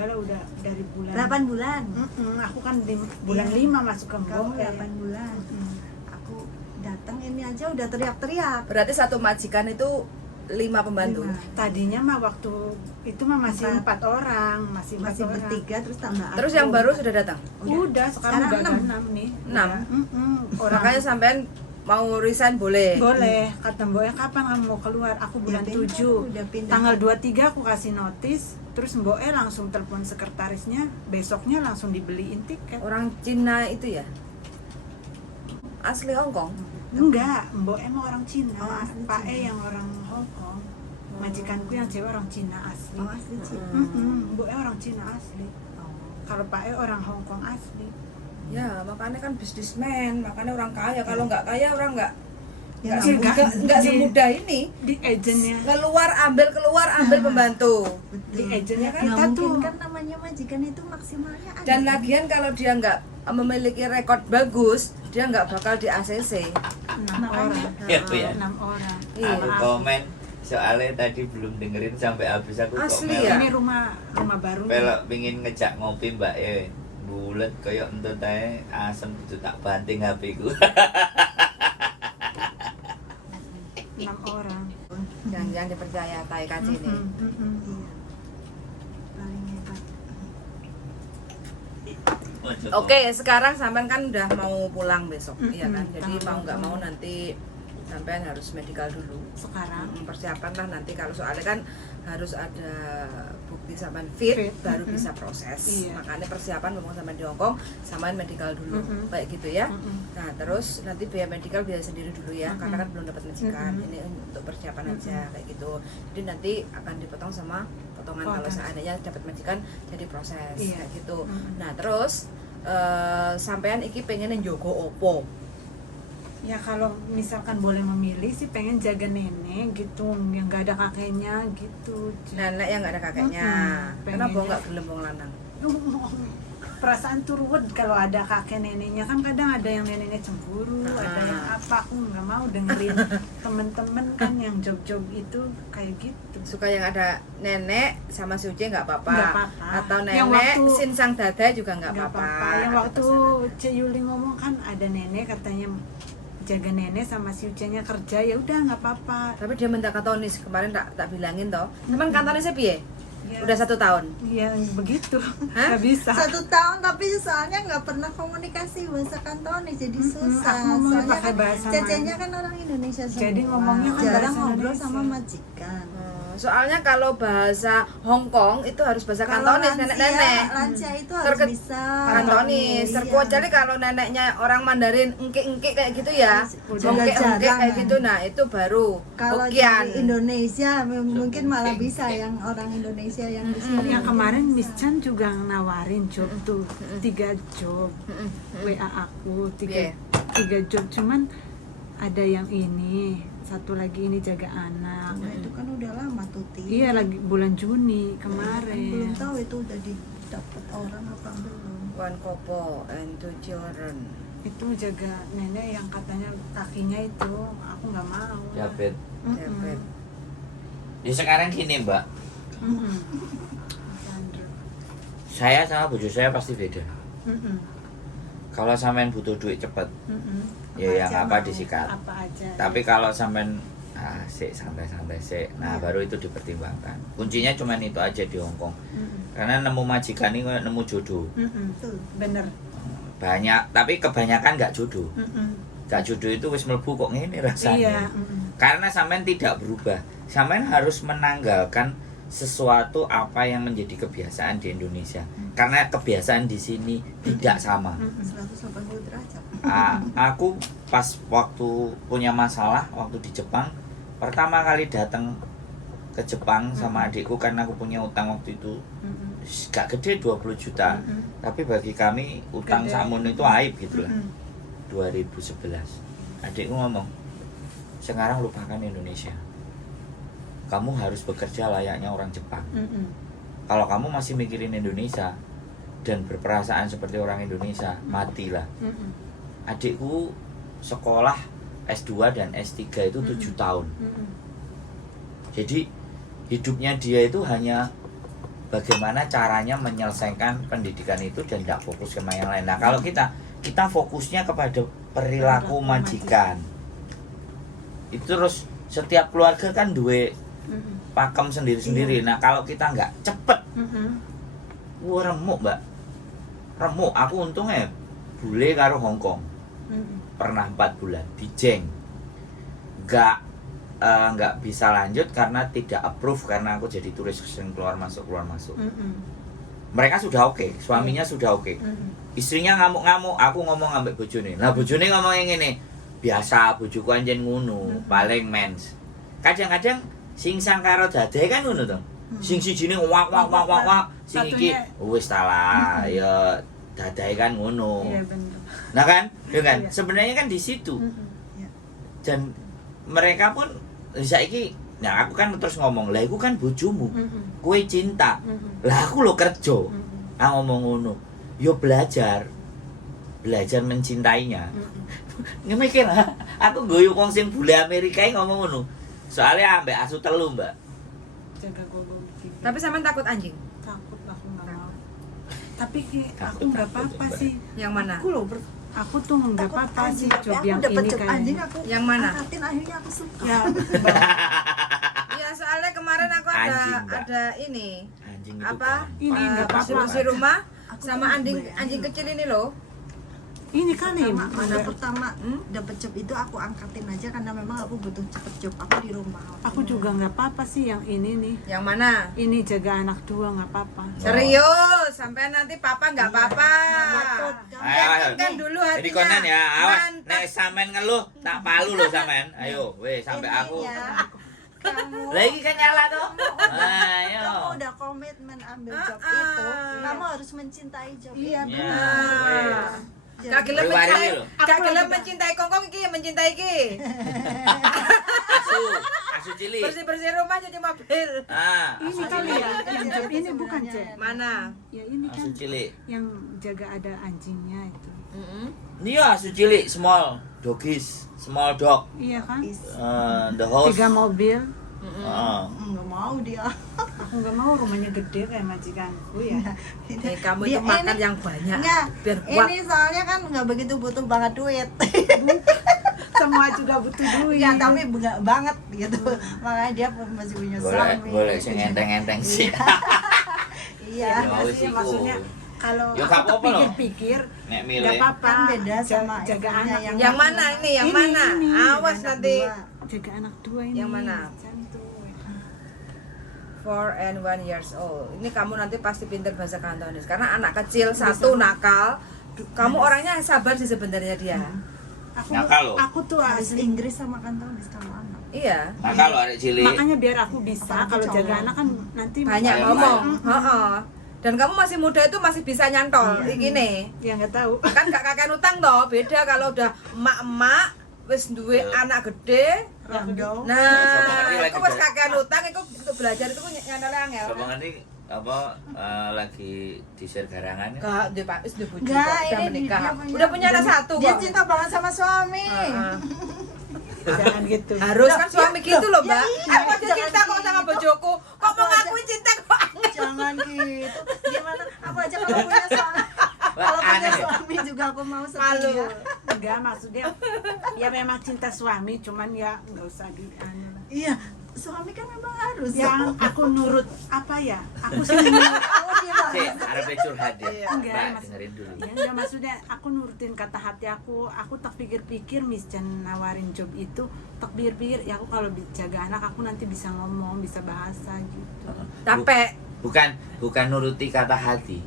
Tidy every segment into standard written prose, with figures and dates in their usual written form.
juga lah, udah dari bulan 8 bulan. Aku kan di bulan Iya. 5 masuk ke Kamu Mbok. 8 bulan. Aku datang ini aja udah teriak-teriak. Berarti satu majikan itu 5 pembantu. 5. Tadinya mah waktu itu mah masih 4 orang, masih Masih orang. bertiga terus tambah aku. Terus yang baru sudah datang. Udah, sekarang udah 6. 6 nih. 6. Orang Makanya sampean mau resign boleh. boleh, kata Mboknya kapan kamu mau keluar? Aku bulan Ya, pindah, 7. udah pindah. Tanggal 23 aku kasih notis, terus Mboknya langsung telepon sekretarisnya, besoknya langsung dibeliin tiket. Orang Cina itu ya? Asli Hong Kong. Enggak, Mboknya emang orang Cina, Oh, asli Pak Cina. yang orang Hong Kong. Majikanku yang cewek orang Cina asli. Oh, asli Cina. Mboknya orang Cina asli. Kalau Pak orang Hong Kong asli. Ya, makanya kan bisnismen, makanya orang kaya. Kalau nggak kaya orang nggak Ya, nggak semudah ini. Di agentnya, Keluar ambil pembantu. di agentnya kan Nggak kita tuh. mungkin kan namanya majikan itu maksimalnya ada. Dan lagian kalau dia nggak memiliki rekod bagus, dia nggak bakal di ACC. 6 orang. Iya, Bu, ya. 6 orang. Iya. Aku komen soalnya tadi belum dengerin sampai habis aku Asli komen. ya? Ini rumah baru. Pelok pingin ngejak ngopi Mbak bulet koyo entut ae asem itu tak banting HP ku. 6 orang. Yang dipercaya Tai KC ini. Iya. Paling hebat. Oke, sekarang sampean kan udah mau pulang besok, iya kan? Jadi tanggal mau nggak mau 20. nanti sampean harus medical dulu. Sekarang Persiapan lah nanti kalau soalnya kan harus ada bukti sampean fit, baru bisa proses. Iya. Makanya persiapan ngomong sampean di Hongkong, sampean medical dulu, kayak gitu ya. Nah terus nanti biaya medical biaya sendiri dulu ya, karena kan belum dapat majikan. Ini untuk persiapan aja kayak gitu. Jadi nanti akan dipotong sama potongan kalau seandainya dapat majikan jadi proses Iya. kayak gitu. Nah terus sampean iki pengen njogo opo? ya kalau misalkan boleh memilih sih pengen jaga nenek gitu yang nggak ada kakeknya gitu. Nenek yang nggak ada kakeknya. Pengennya. Kenapa nggak gelem wong lanang? Perasaan turut kalau ada kakek neneknya kan kadang ada yang neneknya cemburu, ada yang apa, aku nggak mau dengerin temen-temen kan yang job-job itu kayak gitu. Suka yang ada nenek sama si Uce nggak apa-apa. Nggak apa-apa. Atau Yang nenek waktu- sin sang dada juga nggak Nggak apa-apa. Yang Ada waktu pesanan. Ce Yuli ngomong kan ada nenek katanya jaga nenek sama si Uce-nya kerja, ya udah nggak apa-apa. Tapi dia minta katonis kemarin tak bilangin toh. Teman katonisnya piye? Ya, Udah 1 tahun. ya begitu. Hah? Nggak bisa. 1 tahun tapi soalnya nggak pernah komunikasi bahasa Kantonis jadi susah. aku ngomongnya Soalnya pakai kan bahasa cecenya kan orang Indonesia semua. Jadi ngomongnya kan jarang bahasa ngobrol Indonesia. sama majikan. Soalnya kalau bahasa Hong Kong itu harus bahasa Kalau kantonis nenek-nenek. lansia itu harus Terke- bisa Kantonis, Iya. terkecuali kalau neneknya orang Mandarin engke-engke kayak gitu ya. Udah Engke-engke jarang, kayak kan? gitu. Nah, itu baru Kalau Hokian. di Indonesia mungkin malah bisa yang orang Indonesia yang di sini. Yang kemarin Miss Chan juga nawarin job tuh 3 job WA aku Iya. 3 job, cuman ada yang ini, satu lagi ini jaga anak. Nah, itu kan udah lama tuh Ti. Iya lagi bulan Juni Kan kemarin. belum tahu itu udah didapat orang apa belum. one couple and 2 children. Itu jaga nenek yang katanya kakinya itu aku nggak mau. Jabet. Jabet. Ya sekarang gini Mbak, Sandra. saya sama bojo saya pasti beda. Mm-mm. Kalau sampean butuh duit cepet, Mm-mm. ya yang aja apa mau. disikat. Apa aja. Tapi kalau sampean sik santai-santai sik, nah baru itu dipertimbangkan. Kuncinya cuma itu aja di Hong Kong. Mm-mm. Karena nemu majikan ini kayak nemu jodoh. Mm-mm. Betul. Bener. Banyak, tapi kebanyakan nggak jodoh. Mm-mm. Nggak jodoh itu wis mlebu kok ngene rasanya. Iya. Mm-mm. Karena sampean tidak berubah. Sampean harus menanggalkan sesuatu apa yang menjadi kebiasaan di Indonesia. Karena kebiasaan di sini tidak sama. 180 derajat. Aku pas waktu punya masalah waktu di Jepang, pertama kali datang ke Jepang sama adikku karena aku punya utang waktu itu Mm-mm. gak gede 20 juta. Mm-mm. Tapi bagi kami utang Gede. samun itu aib gitu lah. Mm-mm. 2011 adikku ngomong, sekarang lupakan Indonesia, kamu harus bekerja layaknya orang Jepang. Mm-mm. Kalau kamu masih mikirin Indonesia dan berperasaan seperti orang Indonesia, matilah. Mm-mm. Adikku sekolah S2 dan S3 itu 7 tahun. Mm-mm. Jadi hidupnya dia itu hanya bagaimana caranya menyelesaikan pendidikan itu dan tidak fokus ke yang lain. Nah kalau kita fokusnya kepada perilaku majikan itu, terus setiap keluarga kan duwe pakem sendiri-sendiri. Nah kalau kita nggak cepet, wah remuk mbak, remuk. Aku untungnya bule karo Hongkong pernah 4 bulan dijeng, nggak bisa lanjut karena tidak approve, karena aku jadi turis sering keluar masuk. Mereka sudah oke, suaminya sudah oke, istrinya ngamuk-ngamuk. Aku ngomong ambek bojone, nah bojone ngomong yang ini biasa, bojoku anjen ngono, paling mens. Kadang-kadang sing sangkaro dadae kan ngono to. Sing sijine wak, sing iki wis talah ya dadae kan ngono. Iya benar. Nah kan, ya kan? Iya. Sebenarnya kan di situ. Dan mereka pun saiki, nah aku kan terus ngomong, lah iku kan bojomu. Kowe cinta. Lah aku lo kerja. Ngomong ngono. Yo belajar mencintainya. Ngemikir, aku guyu wong sing bule Amerika ngomong ngono. Soalnya ambek asu telu, Mbak. Jaga gogong. Tapi sampean takut anjing? Takut, aku nggak mau. Tapi aku Takut, nggak apa-apa takut, sih. Yang mana? Aku tuh nggak apa-apa sih Tapi job aku yang dapat ini job anjing kayaknya. aku Yang mana? angkatin, akhirnya aku suka. Ya, Iya, soalnya kemarin aku Anjing, Mbak. ada ini Anjing itu apa? Ini nggak apa-apa. Bersih-bersih rumah Aku sama kan anjing bayangin anjing loh. kecil ini loh. ini kan nih. Mana pertama dapat job itu aku angkatin aja karena memang aku butuh cepet job aku di rumah. Aku juga nggak apa-apa sih yang ini nih. Yang mana? Ini jaga anak 2 nggak apa-apa. Serius, sampai nanti papa nggak apa-apa. Ayo, Kan dulu hatinya. jadi konen ya, awas. mantap. Nek sampean ngeluh, tak palu loh sampean. Ayo, weh sampai aku. Kamu Lagi kan nyala tuh. Ayo. kamu udah komitmen ambil job Ah, itu, ah. kamu harus mencintai job Iya, itu. Ya, Ah. weh. Gak gelem Wih, waris mencintai, loh. gak gelem mencintai kongkong iki yang mencintai iki. Asu cilik. Bersih-bersih rumah cuci mobil. Ah, Ini asu kali cilik. ya, yang job ini bukan cek. Mana? Ya ini kan Asu cilik. yang jaga ada anjingnya itu. Ini ya asu cilik, small doggies, small dog. Iya kan? The house. 3 mobil. Nggak mau dia. Aku nggak mau rumahnya gede kayak majikanku ya. Kamu itu Dia- makan ini- yang banyak Enggak, biar kuat. ini soalnya kan nggak begitu butuh banget duit. Semua juga butuh duit. Ya tapi enggak banget gitu. Makanya dia masih punya suami. Boleh sing enteng-enteng sih. Iya. Ya, wis Maksudnya, iku. maksudnya kalau Ya, aku gak apa-apa loh. pikir-pikir Nek nggak milih. apa-apa. Kan beda sama jaga istrinya anak. Yang mana ini? Yang Ini, mana? ini. Awas Anak nanti. dua. Jaga anak 2 ini. Yang mana? Jantung. 4 and 1 years old. Ini kamu nanti pasti pinter bahasa Kantonis karena anak kecil satu nakal. Kamu orangnya sabar sih sebenarnya dia. Aku, Nakal loh. aku tuh Harus asli. Inggris sama Kantonis kalau anak. Iya. Nah kalau arek cilik, Makanya biar aku bisa Apalagi kalau cowok. jaga anak kan nanti Banyak Ayo, ngomong. Ayo. Heeh. Dan kamu masih muda itu masih bisa nyantol Iya. gini. Ya nggak tahu. Kan gak kakek utang toh, beda kalau udah emak-emak wis duwe Iya. anak gede. Rando. Nah, Sama itu lagi wis kakek utang itu untuk belajar itu nyantolnya angel. sama ini apa lagi di share garangan ya? Enggak, dia Pak, wis duwe bojo Enggak, kok, udah ini menikah. dia Udah punya anak satu Dia kok. cinta banget sama suami. Heeh. Jangan gitu. Harus kan suami gitu loh, Ya Mbak. iya, Aku aja jangan cinta kok sama gitu. bojoku. Kok Aku mau aja- ngakuin cinta kok? Jangan gitu. Gimana? Aku aja kalau punya suami, Wah, kalau punya aneh ya? suami juga aku mau Malu. setia. Enggak, maksudnya ya memang cinta suami, cuman ya nggak usah di anu lah. Iya, suami kan memang harus. Yang aku nurut apa ya? Aku sih nurut. Oh, dia Cek, bagus. arep curhat ya. Enggak, Mbak, Mas. dengerin dulu. Ya enggak, maksudnya aku nurutin kata hati aku. Aku tak pikir-pikir Miss Jan nawarin job itu, tak pikir-pikir ya aku kalau jaga anak aku nanti bisa ngomong, bisa bahasa gitu. Capek. Bukan nuruti kata hati,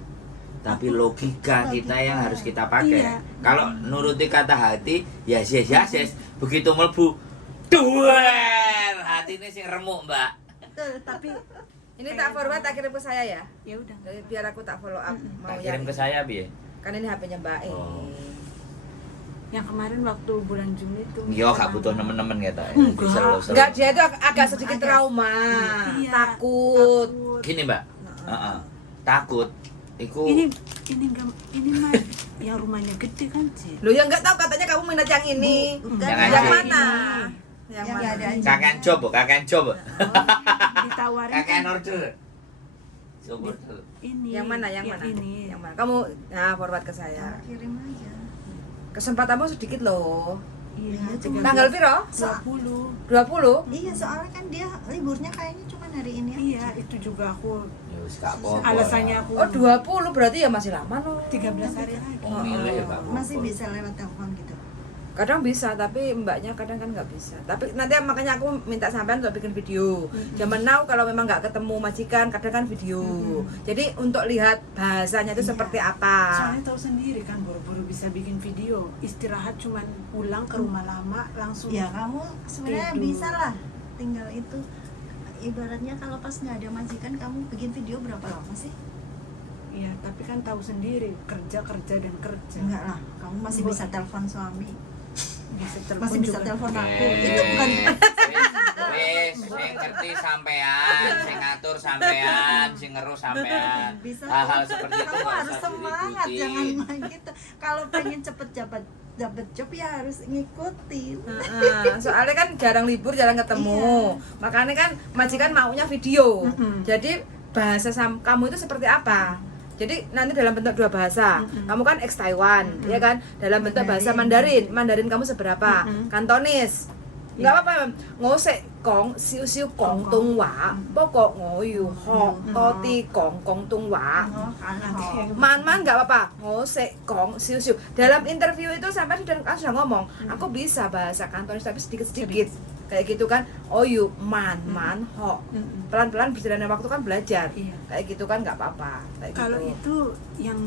tapi logika kita yang harus kita pakai. Iya. Kalau nuruti kata hati, ya yes. Begitu mlebu, duer, hatine sing remuk, Mbak. Tapi Ini tak forward tak kirim ke saya ya. ya udah. Biar aku tak follow up. Mau Tak kirim yang ke saya, Bi. kan ini HP-nya Mbak E. Oh. Yang kemarin waktu bulan Juni itu. Yo gak butuh nemen-nemen gitu. Enggak. Enggak, dia itu agak sedikit trauma, Iya. takut. Gini, Mbak. Heeh. Takut. Iku Ini enggak, ini mah yang rumahnya gede kan sih. Lo yang nggak tahu katanya kamu minat yang ini. Bukan. Jangan Yang sih. mana? Yang mana? ada anjing. kakek coba. Ditawarin Kakek kan, order. Syukur. Ini. Yang mana? Yang mana? Ini. Yang mana? Kamu forward ke saya. Kirim aja. Kesempatanmu sedikit loh. Iya, Iya, tiga Tanggal piro? 20. 20? Iya, soalnya kan dia liburnya kayaknya cuma hari ini aja. Iya, itu juga aku Ya wis gak apa-apa. alasannya aku Oh 20 berarti ya masih lama loh. 13 hari lagi. Wong milih ya, Pak. Masih bisa lewat telepon gitu. Kadang bisa tapi mbaknya kadang kan nggak bisa. Tapi nanti makanya aku minta sampean untuk bikin video. Zaman now kalau memang nggak ketemu majikan kadang kan video. Jadi untuk lihat bahasanya itu Iya. seperti apa. Soalnya tahu sendiri kan buru-buru bisa bikin video. Istirahat cuman pulang ke rumah lama langsung. Ya kamu sebenarnya Tidur. bisa lah. Tinggal itu ibaratnya kalau pas nggak ada majikan kamu bikin video berapa lama sih? Iya, tapi kan tahu sendiri kerja dan kerja. Enggak lah, kamu masih Bu- bisa telepon suami. Bisa Masih bisa juga. telepon aku. Oke. Itu bukan Wis, sing ngerti sampean, sing ngatur sampean, sing ngeru sampean. bisa. Hal-hal seperti itu Kamu nggak harus usah semangat, diributin. jangan main gitu. Kalau pengen cepet dapat job ya harus ngikutin. Soalnya kan jarang libur, jarang ketemu. Makanya kan majikan maunya video. Jadi bahasa kamu itu seperti apa? Jadi nanti dalam bentuk dua bahasa. Kamu kan ex Taiwan, ya kan? Dalam bentuk bahasa Mandarin. Mandarin kamu seberapa? Kantonis. Enggak apa-apa. Ngosek kong siu kong tung wa. Pokok ngoyu ho toti kong tung wa. Oh, kan. Man nggak apa-apa. Ngosek kong siu. Dalam interview itu sampai sudah ngomong, aku bisa bahasa Kantonis tapi sedikit-sedikit. Kayak gitu kan. Oh you man ho. Pelan-pelan berjalannya waktu kan belajar. Iya. Kayak gitu kan nggak apa-apa. Kayak Kalau gitu. itu yang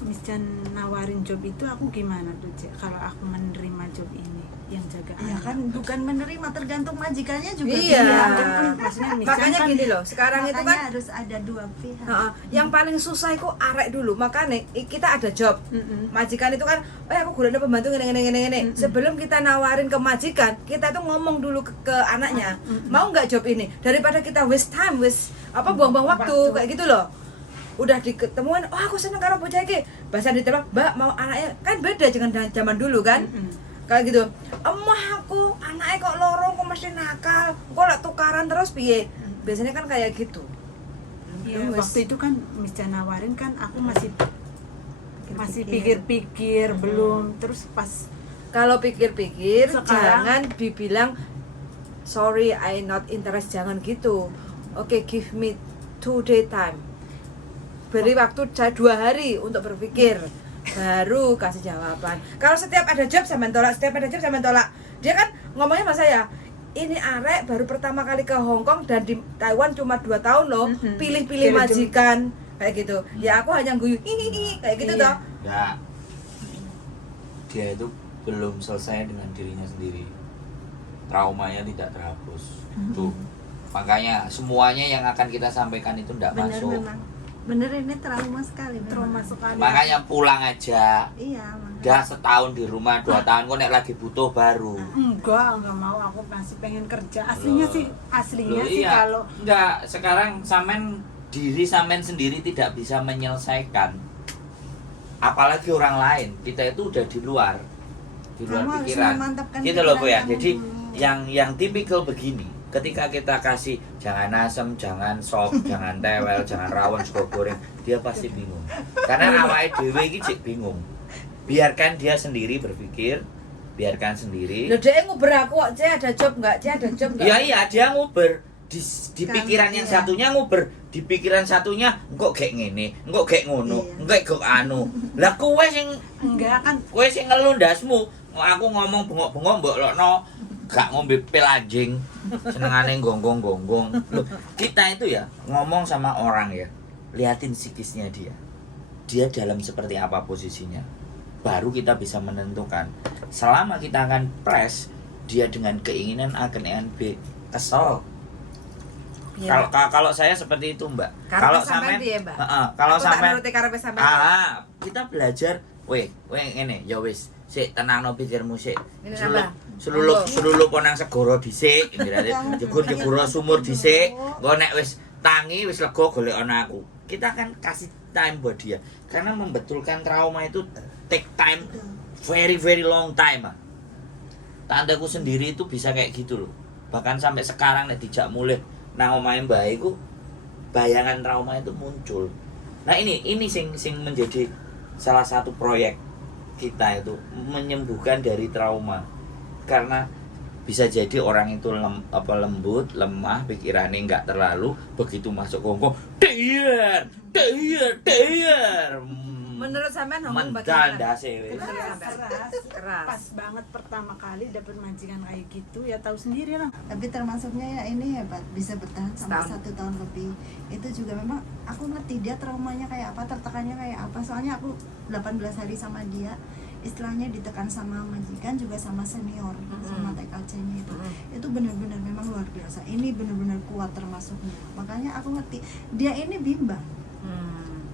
Miss Chan nawarin job itu aku gimana tuh, Cek? Kalau aku menerima job ini yang jaga Ya anak. kan bukan menerima, tergantung majikannya juga. Iya. Kan maksudnya Miss Chan Makanya kan gini loh, sekarang itu Makanya kan harus ada dua pihak. yang paling susah itu arek dulu. Makanya kita ada job. Majikan itu kan, aku gulana pembantu gini. Sebelum kita nawarin ke majikan, kita tuh ngomong dulu ke anaknya, mau nggak job ini? Daripada kita waste time, buang-buang waktu kayak gitu loh. Udah diketemuin, oh aku seneng karo bocah iki. Bahasa ditembak, Mbak mau anaknya kan beda dengan zaman dulu kan. Kayak gitu. Emah aku anaknya kok lorong, kok mesti nakal. Kok lek tukaran terus piye? Biasanya kan kayak gitu. Iya, Wes. waktu itu kan Miss Chan nawarin kan aku masih Pikir-pikir. pikir-pikir belum, terus pas Kalau pikir-pikir Sekarang- jangan dibilang sorry I not interest, jangan gitu. Oke, give me 2 day time. Beri waktu saya 2 hari untuk berpikir, baru kasih jawaban. Kalau setiap ada job saya tolak, dia kan ngomongnya sama saya, ini arek baru pertama kali ke Hong Kong dan di Taiwan cuma 2 tahun loh, pilih-pilih Pilih majikan kayak gitu. Ya aku hanya guyu hihihi kayak gitu Iya. toh. Ya, dia itu belum selesai dengan dirinya sendiri. Traumanya tidak terhapus. Tuh. Makanya semuanya yang akan kita sampaikan itu tidak Bener masuk. memang. Bener ini trauma sekali. memang. trauma sekali. Makanya pulang aja. Iya, makanya. Udah setahun di rumah, 2 tahun kok nek lagi butuh baru. enggak mau, aku masih pengen kerja. Aslinya Loh. sih, aslinya Loh, sih iya. kalau Enggak, sekarang sampean diri sampean sendiri tidak bisa menyelesaikan. Apalagi orang lain. Kita itu udah di luar Kamu harus pikiran. memantapkan Gitu loh Bu ya. pikiran kamu Jadi dulu. yang tipikal begini, ketika kita kasih jangan asem, jangan sop, jangan tewel, jangan rawon, sego goreng, dia pasti bingung. Karena awake dhewe iki cek bingung. Biarkan dia sendiri berpikir, biarkan sendiri. Loh dia nguber aku kok, Cek ada job enggak? Cek ada job enggak? Iya iya, dia nguber di Kan, pikiran yang iya. satunya nguber, di pikiran satunya engkok kayak ngene, engkok kayak ngono, Iya. engkok anu. Lah kowe sing ngeluh ndasmu, aku ngomong bengok-bengok mbok lokno gak ngombe pil anjing, senengane gonggong-gonggong. Loh, kita itu ya ngomong sama orang ya, liatin psikisnya dia. Dia dalam seperti apa posisinya. Baru kita bisa menentukan. Selama kita akan press dia dengan keinginan A ke B, kesel. Iya. Kalau saya seperti itu, Mbak. Karepe Kalau sampean sampean piye, Mbak? kalau Aku tak sampean nuruti karepe sampean. kita belajar, weh ngene, ya wis, sik tenangno pikirmu sik. Ini Selulup apa? selulup Apa? selulup nang segara dhisik, berarti jegur-jegur sumur dhisik. Engko nek wis tangi wis lega golek ana aku. Kita kan kasih time buat dia. Karena membetulkan trauma itu take time, very very long time. Tandaku sendiri itu bisa kayak gitu loh. Bahkan sampai sekarang nek dijak mulih nang omahe mbah iku bayangan trauma itu muncul. Nah ini sing menjadi salah satu proyek kita itu menyembuhkan dari trauma. Karena bisa jadi orang itu lembut, lemah, pikirannya nggak terlalu, begitu masuk Hongkong, der. Menurut sampean Hongkong Mendan bagaimana? dase wis. Keras. Pas banget pertama kali dapat majikan kayak gitu, ya tahu sendiri lah. Tapi termasuknya ya ini hebat, bisa bertahan sampai Setahun. 1 tahun lebih. Itu juga memang aku ngerti dia traumanya kayak apa, tertekannya kayak apa. Soalnya aku 18 hari sama dia, istilahnya ditekan sama majikan juga sama senior, sama TKC-nya itu. Itu benar-benar memang luar biasa. Ini benar-benar kuat termasuknya. Makanya aku ngerti dia ini bimbang.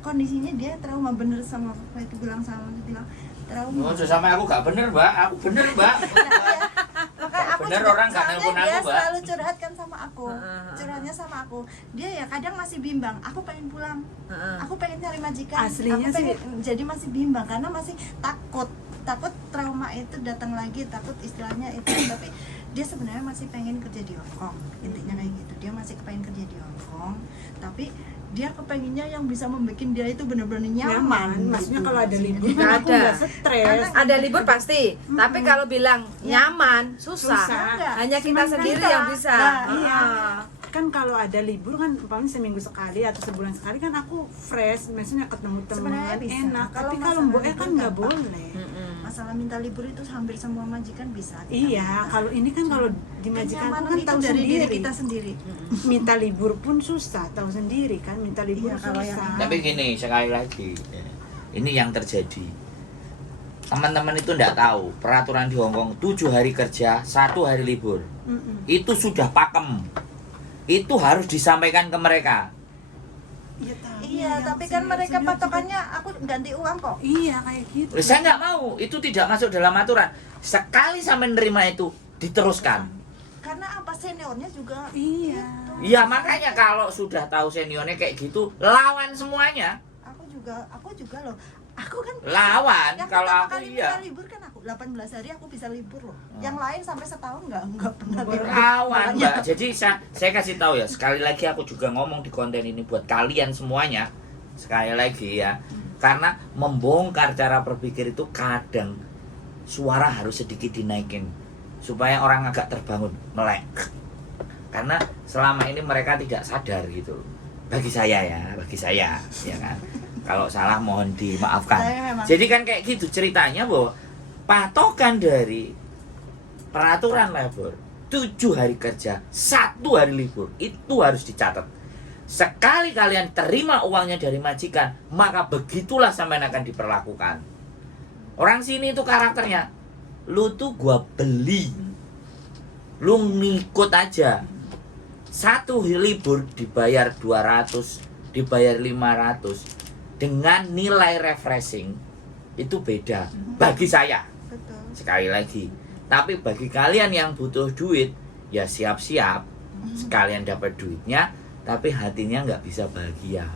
Kondisinya dia trauma bener sama apa itu bilang trauma. Oh, sama aku gak bener, Mbak. Aku bener, Mbak. Makanya aku Bener juga, orang gak soalnya nelpon dia aku, Mbak. selalu curhat kan sama aku, curhatnya sama aku. Dia ya kadang masih bimbang, aku pengen pulang, aku pengen nyari majikan, Aslinya aku pengen, jadi masih bimbang karena masih takut trauma itu datang lagi, takut istilahnya itu. Tapi dia sebenarnya masih pengen kerja di Hongkong, intinya kayak gitu. Dia masih kepengen kerja di Hongkong, tapi dia kepenginnya yang bisa membuat dia itu benar-benar nyaman. Maksudnya gitu. kalau ada libur Nggak kan aku ada. nggak stres. Ada libur pasti, tapi kalau bilang nyaman susah. Susah. Hanya kita Cuman sendiri kita. yang bisa. Nah, iya. Kan kalau ada libur kan paling seminggu sekali atau sebulan sekali kan aku fresh, maksudnya ketemu Sebenarnya teman bisa. enak. Kalau Tapi masalah kalau mbok libur kan nggak gampang. boleh. Masalah minta libur itu hampir semua majikan bisa. kita Iya, minta. kalau ini kan kalau di majikan Kenyamanan kan itu tahu dari diri sendiri. kita sendiri. Minta libur pun susah, tahu sendiri kan minta libur Iya, kalau yang susah. Tapi gini, sekali lagi, ini yang terjadi. Teman-teman itu enggak tahu peraturan di Hongkong 7 hari kerja, 1 hari libur. Itu sudah pakem. Itu harus disampaikan ke mereka. Iya, tahu. Iya, Yang tapi kan mereka senior-senior patokannya aku ganti uang kok. juga- Iya, kayak gitu. Saya nggak mau, itu tidak masuk dalam aturan. Sekali sampai menerima itu, diteruskan. Karena apa seniornya juga. Iya. Ya makanya kalau sudah tahu seniornya kayak gitu, lawan semuanya. Aku juga loh. Aku kan Lawan, yang kalau pertama aku kali iya. minta libur kan aku 18 hari aku bisa libur loh. Yang lain sampai setahun nggak pernah libur. Lawan, Makanya Mbak. Jadi saya kasih tahu ya, sekali lagi aku juga ngomong di konten ini buat kalian semuanya. Sekali lagi ya. Karena membongkar cara berpikir itu kadang suara harus sedikit dinaikin supaya orang agak terbangun, melek. Karena selama ini mereka tidak sadar gitu. Bagi saya ya kan. Kalau salah mohon dimaafkan. Saya memang- Jadi kan kayak gitu ceritanya bahwa patokan dari peraturan labor 7 hari kerja, 1 hari libur itu harus dicatat. Sekali kalian terima uangnya dari majikan, maka begitulah sampean akan diperlakukan. Orang sini itu karakternya, lu tuh gua beli, lu ngikut aja. 1 libur dibayar 200, dibayar 500 dengan nilai refreshing itu beda bagi saya. betul. Sekali lagi, tapi bagi kalian yang butuh duit, ya siap-siap sekalian dapat duitnya, tapi hatinya nggak bisa bahagia.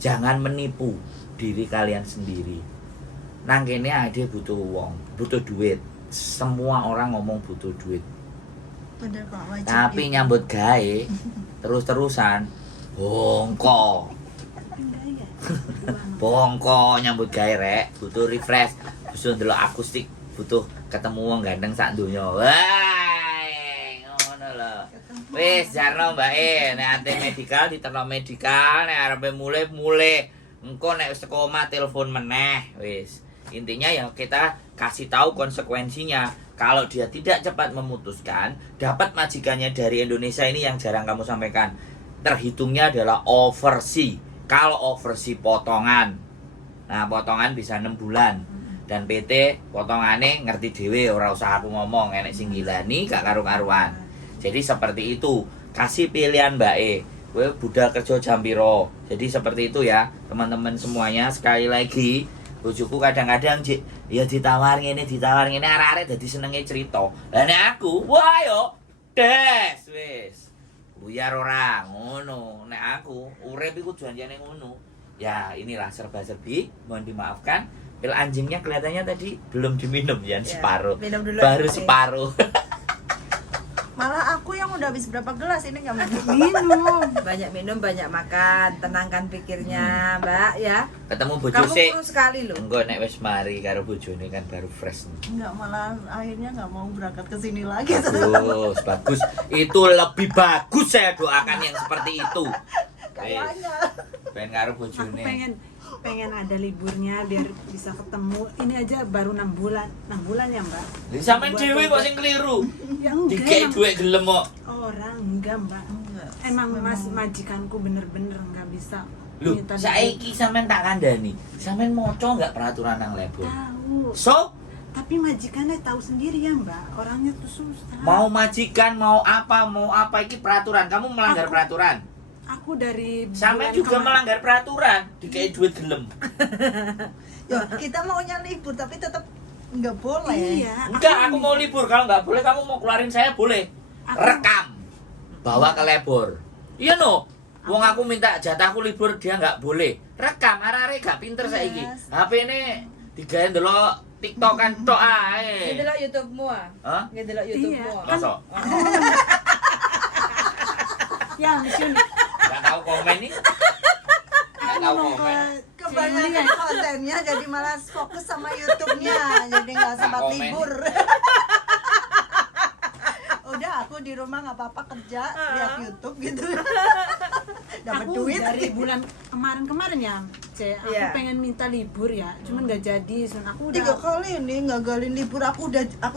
Jangan menipu diri kalian sendiri. Nangkene ade butuh uang, butuh duit. Semua orang ngomong butuh duit. Bener kok wajib. Tapi gitu. nyambut gawe terus-terusan bongko. Enggak ya. Bongko nyambut gawe rek, butuh refresh, butuh ndelok akustik, butuh ketemu wong ganteng sak donya. Wah, ngono lho. Wis jarno Mbak nek ate medikal diterno medikal, nek arepe mulai. Engko nek wis teko omah telepon meneh, wis. Intinya ya kita kasih tahu konsekuensinya. Kalau dia tidak cepat memutuskan, dapat majikannya dari Indonesia ini yang jarang kamu sampaikan. Terhitungnya adalah overseas. Kalau overseas potongan. Nah, potongan bisa 6 bulan. Dan PT potongannya ngerti dhewe, ora usah aku ngomong, enek sing ngilani gak karu-karuan. Jadi seperti itu. Kasih pilihan Mbak E. Kowe budal kerja jam piro. Jadi seperti itu ya, teman-teman semuanya. Sekali lagi, bojoku kadang-kadang ya ditawar ngene arek-arek dadi senenge cerita. Lah nek aku, wah yo des wis. Buyar ora ngono. Nek aku urip iku janjane ngono. Ya, inilah serba-serbi, mohon dimaafkan. Pil anjingnya kelihatannya tadi belum diminum ya, separuh. Minum dulu. Baru Oke. separuh. Malah aku yang udah habis berapa gelas ini nggak minum. Minum. Banyak minum, banyak makan, tenangkan pikirnya, Mbak ya. Ketemu bojo Kamu sik. kurus sekali loh. Engko nek wis mari karo bojone kan baru fresh. Nggak, malah akhirnya nggak mau berangkat ke sini lagi. Bagus, bagus. Itu lebih bagus, saya doakan yang seperti itu. Kayaknya. Ben karo Aku bojone. pengen ada liburnya biar bisa ketemu. Ini aja baru 6 bulan. 6 bulan ya, Mbak? Lha sampean dhewe kok sing keliru. Ya enggak. Dikei emang dhuwit gelem kok. orang enggak, Mbak. Enggak. Emang mas majikanku bener-bener nggak bisa Lho, minta saiki sampean tak kandhani. Sampean maca enggak peraturan nang label? tahu. So, Tapi majikannya tahu sendiri ya, Mbak. Orangnya tuh susah. mau majikan, mau apa iki peraturan. Kamu melanggar Aku- peraturan. Aku dari Sampean bulan juga kemarin- melanggar peraturan. Dikei dhuwit gelem. Ya, kita maunya libur tapi tetap nggak boleh. Iya. Enggak, aku mau libur. Kalau nggak boleh, kamu mau keluarin saya boleh. Aku- Rekam, bawa ke labor. Iya no. Wong aku minta jatahku libur, dia nggak boleh. Rekam, arek-arek gak pinter saiki. Yes. HP ini digawe ndelok TikTok kan tok ae. Ngedelok YouTube-mu ah. Hah? Ngedelok YouTube-mu. Iya. ah. Masa? Ya, Misun. Gak tahu komen nih. Gak tahu Mau ke komen. Kebanyakan kontennya jadi malas fokus sama YouTube-nya, jadi nggak sempat Komen. libur. Udah, aku di rumah nggak apa-apa kerja, lihat YouTube gitu. Dapat Aku duit. dari bulan kemarin ya, C. Aku Iya. pengen minta libur ya, cuman nggak jadi. Sun. Aku 3 udah kali ini ngagalin libur. Aku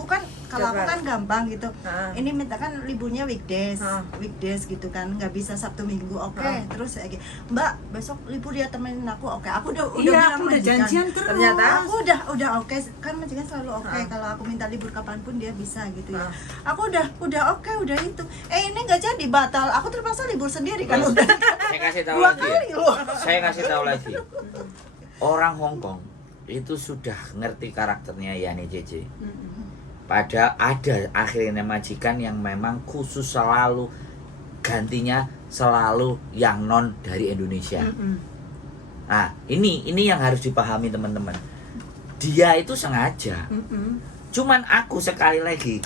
kan kalau aku Coba. kan gampang gitu. Ah. Ini minta kan liburnya weekdays, Ah. weekdays gitu kan, nggak bisa Sabtu Minggu. Oke, Ah. terus lagi, Mbak besok libur ya temenin aku. Oke, aku udah iya, bilang aku udah majikan. janjian terus. Ternyata? Aku udah oke, kan majikan selalu oke. Ah. Kalau aku minta libur kapanpun dia bisa gitu ya. Ah. Aku udah oke, udah itu. Ini nggak jadi, batal. Aku terpaksa libur sendiri kan udah Saya kasih tahu 2 lagi ya. kali loh. Saya kasih tahu lagi. Orang Hong Kong itu sudah ngerti karakternya Yani JJ. Mm-mm. Pada ada akhirnya majikan yang memang khusus selalu gantinya selalu yang non dari Indonesia. Mm-mm. Nah, ini yang harus dipahami teman-teman. Dia itu sengaja. Mm-mm. Cuman aku sekali lagi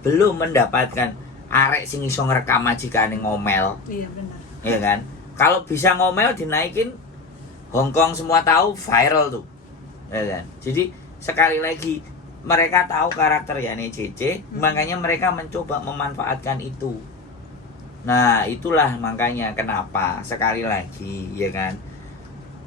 belum mendapatkan arek sing iso ngrekam majikane ngomel, Iya benar. ya kan? Kalau bisa ngomel dinaikin Hong Kong semua tahu viral tuh. Ya kan? Jadi sekali lagi mereka tahu karakter Yani CC, makanya mereka mencoba memanfaatkan itu. Nah, itulah makanya kenapa sekali lagi ya kan.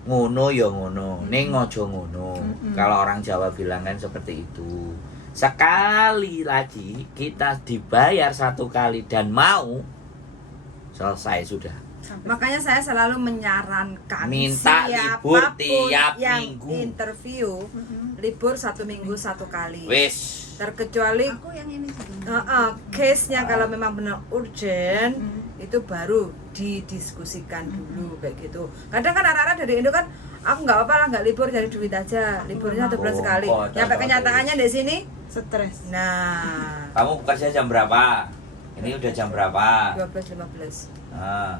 Ngono ya ngono, ning aja ngono. Kalau orang Jawa bilang kan seperti itu. Sekali lagi kita dibayar 1 kali dan mau selesai sudah. Makanya saya selalu menyarankan Minta libur siapapun tiap yang minggu. interview libur 1 minggu 1 kali. Wis. Terkecuali Aku yang ini juga. case-nya kalau memang benar urgent itu baru didiskusikan dulu kayak gitu. Kadang kan anak-anak dari Indo kan aku nggak apa-apa lah nggak libur jadi duit aja liburnya 1 bulan Oh, sekali. oh, Nyampe contoh kenyataannya di sini, Stres. nah Kamu bekerja jam berapa? Ini udah jam berapa? 12-15. Nah,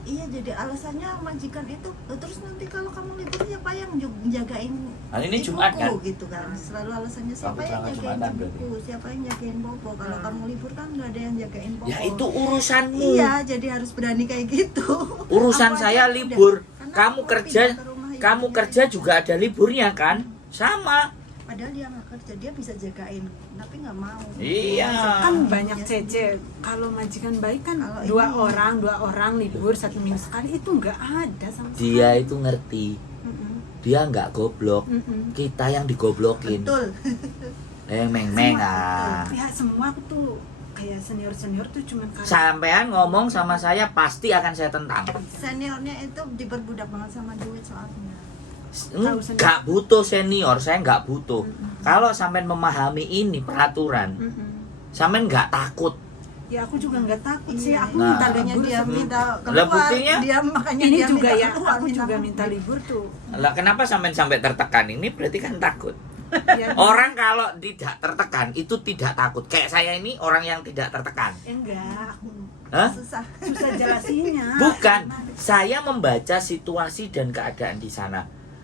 Iya, jadi alasannya majikan itu terus nanti kalau kamu libur siapa yang jagain Nah, ini ibuku Jumat kan? gitu kan. Selalu alasannya siapa Kamu yang berangkat jagain Jumatan berarti? ibuku, siapa yang jagain Bobo. Kalau kamu libur kan nggak ada yang jagain Bobo. ya itu urusanmu. Iya, jadi harus berani kayak gitu. Urusan Aku aja saya udah. libur. Karena Kamu aku kerja, pindah ke rumah kamu ibunya. kerja juga ada liburnya kan? Sama. Padahal dia nggak kerja, dia bisa jagain, tapi nggak mau. Iya. Kan banyak Iya, cece. Kalau majikan baik kan Kalau dua ini- orang libur 1 minggu sekali itu nggak ada sama sekali. Dia itu ngerti. Mm-mm. Dia nggak goblok. Mm-mm. Kita yang digoblokin. Betul. Meng-meng Semua- ah. Ya semua aku tuh kayak senior tuh cuman karena Sampean ngomong sama saya pasti akan saya tentang. Seniornya itu diperbudak banget sama duit soalnya. Nggak butuh senior, saya nggak butuh. Kalau sampean memahami ini peraturan, Mm-mm. sampean nggak takut. Ya aku juga nggak takut sih, Iya, aku Nah. minta tadinya libur dia sebelum- minta Lah, keluar, buktinya? dia makanya ini dia juga minta ya, keluar, aku juga minta keluar. libur tuh. Lah kenapa sampean sampai tertekan ini berarti kan takut. Ya, Orang kalau tidak tertekan itu tidak takut. Kayak saya ini orang yang tidak tertekan. enggak, aku Hah? Susah. susah jelasinnya. Bukan, saya membaca situasi dan keadaan di sana.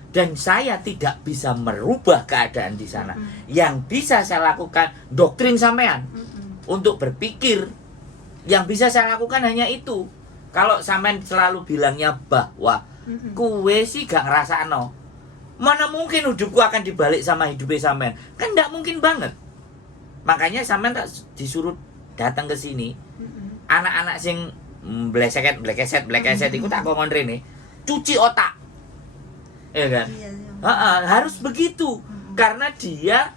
Dan saya tidak bisa merubah keadaan di sana. Yang bisa saya lakukan doktrin sampean. Mm-mm. untuk berpikir. Yang bisa saya lakukan hanya itu. Kalau sampean selalu bilangnya bahwa kue sih gak ngerasano, mana mungkin hidupku akan dibalik sama hidupnya sampean? Kan gak mungkin banget. Makanya sampean tak disuruh datang ke sini. Anak-anak sing blekeset iku tak kongkon rene, cuci otak. Ya kan? Iya, iya. Harus begitu. Karena dia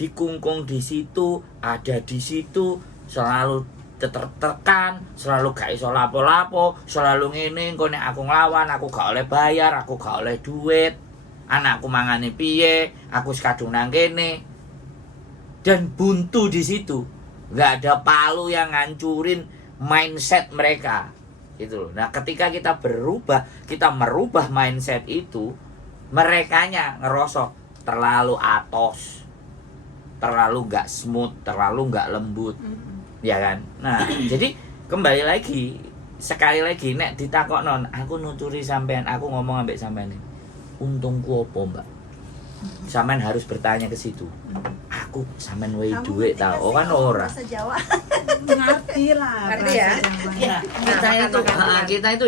dikungkung di situ, ada di situ, selalu tertekan, selalu gak iso lapo-lapo, selalu ngene, engko nek aku nglawan, aku gak oleh bayar, aku gak oleh duit, anakku mangane piye, aku kadung nang kene. Dan buntu di situ. Nggak ada palu yang ngancurin mindset mereka. Itu loh. Nah, ketika kita merubah mindset itu, merekanya ngerosok terlalu atos, terlalu nggak smooth, terlalu nggak lembut. Ya kan? Nah, jadi kembali lagi, sekali lagi nek ditakoknon, aku nuturi sampean, aku ngomong ambek sampean. Untungku apa, Mbak? Sampean harus bertanya ke situ. Aku sampean wae Kamu duit ngerti tau, nggak oh sih kan ngomong ora. bahasa Jawa? Ngerti lah. Ngerti ya? bahasa Jawa.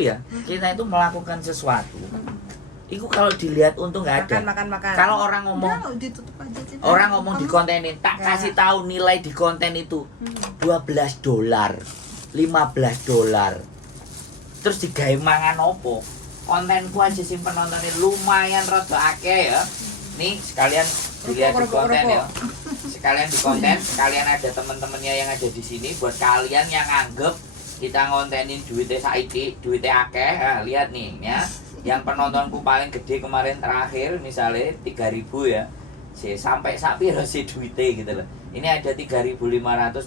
Ya, kita itu melakukan sesuatu. Itu kalau dilihat untung nggak ada. Makan. Kalau orang ngomong, Udah, ditutup aja cerita. orang ngomong di Kamu- kontenin, tak Ya. kasih tahu nilai di konten itu $12, $15. Terus digawe mangan opo? Kontenku aja sih penontonnya lumayan rada akeh ya. Nih sekalian dilihat di konten ya. Sekalian di konten, sekalian ada teman-temannya yang ada di sini buat kalian yang anggap kita ngontenin duitnya saiki, duitnya akeh. Nah, lihat nih ya. Yang penontonku paling gede kemarin terakhir misalnya 3.000 ya. Sampai sapi sih duitnya gitu loh. Ini ada 3.500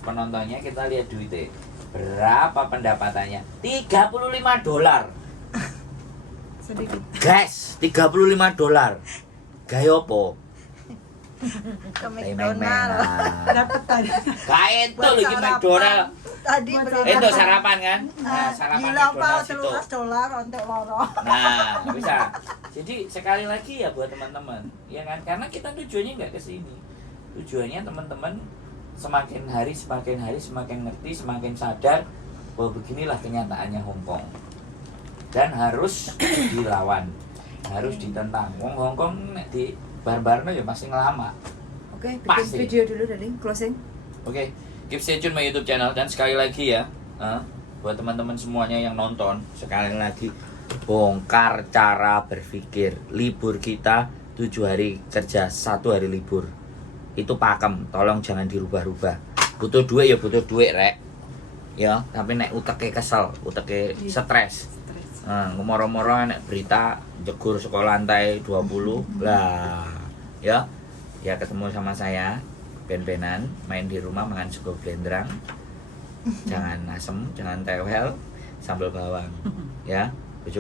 penontonnya, kita lihat duitnya. Berapa pendapatannya? $35. Sedikit. Guys, $35. Gaya apa? ke McDonald. Dapat tadi. Kayak itu Buat lagi sarapan. McDonald. Tadi Buat beli Itu sarapan kan? Nah, Ah, sarapan gila pak, McDonald itu. $13 untuk loro. Nah, bisa. Jadi sekali lagi ya buat teman-teman, ya kan? Karena kita tujuannya nggak ke sini. Tujuannya teman-teman semakin hari semakin ngerti, semakin sadar bahwa beginilah kenyataannya Hong Kong. Dan harus dilawan, harus ditentang. Hong Kong nek di barbarno ya masih ngelama. Oke, bikin Pasti. video dulu dari closing. Oke, keep stay tune my YouTube channel. Dan sekali lagi ya, buat teman-teman semuanya yang nonton, sekali lagi bongkar cara berpikir. Libur kita 7 hari kerja, 1 hari libur. Itu pakem, tolong jangan dirubah-rubah. Butuh duit ya butuh duit rek. Ya, tapi nek uteke kesel, uteke stres. Moro-moro nek berita jegur sekolah lantai 20 lah. Ya ketemu sama saya ben-benan main di rumah makan sego blendrang, jangan asem, jangan tewel, sambal bawang ya.